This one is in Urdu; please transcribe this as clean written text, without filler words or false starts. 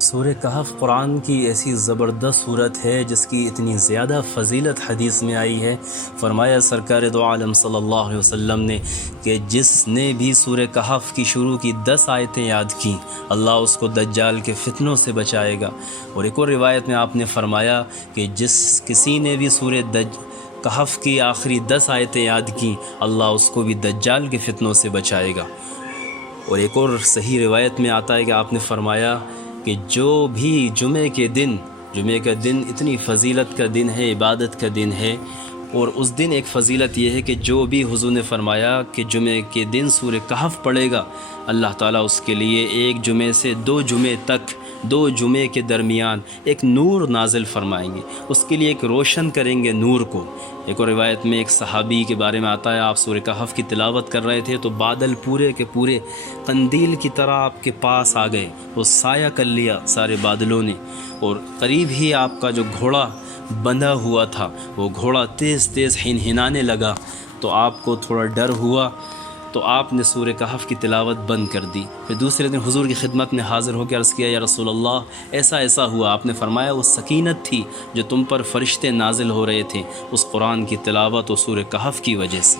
سورہ کہف قرآن کی ایسی زبردست صورت ہے جس کی اتنی زیادہ فضیلت حدیث میں آئی ہے۔ فرمایا سرکار دو عالم صلی اللہ علیہ وسلم نے کہ جس نے بھی سورہ کہف کی شروع کی 10 آیتیں یاد کیں اللہ اس کو دجال کے فتنوں سے بچائے گا۔ اور ایک اور روایت میں آپ نے فرمایا کہ جس کسی نے بھی سورہ کہف کی آخری 10 آیتیں یاد کیں اللہ اس کو بھی دجال کے فتنوں سے بچائے گا۔ اور ایک اور صحیح روایت میں آتا ہے کہ آپ نے فرمایا کہ جو بھی جمعہ کا دن اتنی فضیلت کا دن ہے، عبادت کا دن ہے، اور اس دن ایک فضیلت یہ ہے کہ جو بھی حضور نے فرمایا کہ جمعہ کے دن سورہ کہف پڑھے گا اللہ تعالیٰ اس کے لیے ایک جمعے سے 2 جمعے تک 2 جمعے کے درمیان ایک نور نازل فرمائیں گے، اس کے لیے ایک روشن کریں گے نور کو۔ ایک اور روایت میں ایک صحابی کے بارے میں آتا ہے، آپ سورہ کہف کی تلاوت کر رہے تھے تو بادل پورے کے پورے قندیل کی طرح آپ کے پاس آ گئے، وہ سایہ کر لیا سارے بادلوں نے، اور قریب ہی آپ کا جو گھوڑا بندھا ہوا تھا وہ گھوڑا تیز تیز ہنہنانے لگا، تو آپ کو تھوڑا ڈر ہوا تو آپ نے سورہ کہف کی تلاوت بند کر دی۔ پھر دوسرے دن حضور کی خدمت میں حاضر ہو کے عرض کیا یا رسول اللہ ایسا ہوا۔ آپ نے فرمایا وہ سکینت تھی جو تم پر فرشتے نازل ہو رہے تھے اس قرآن کی تلاوت و سورہ کہف کی وجہ سے۔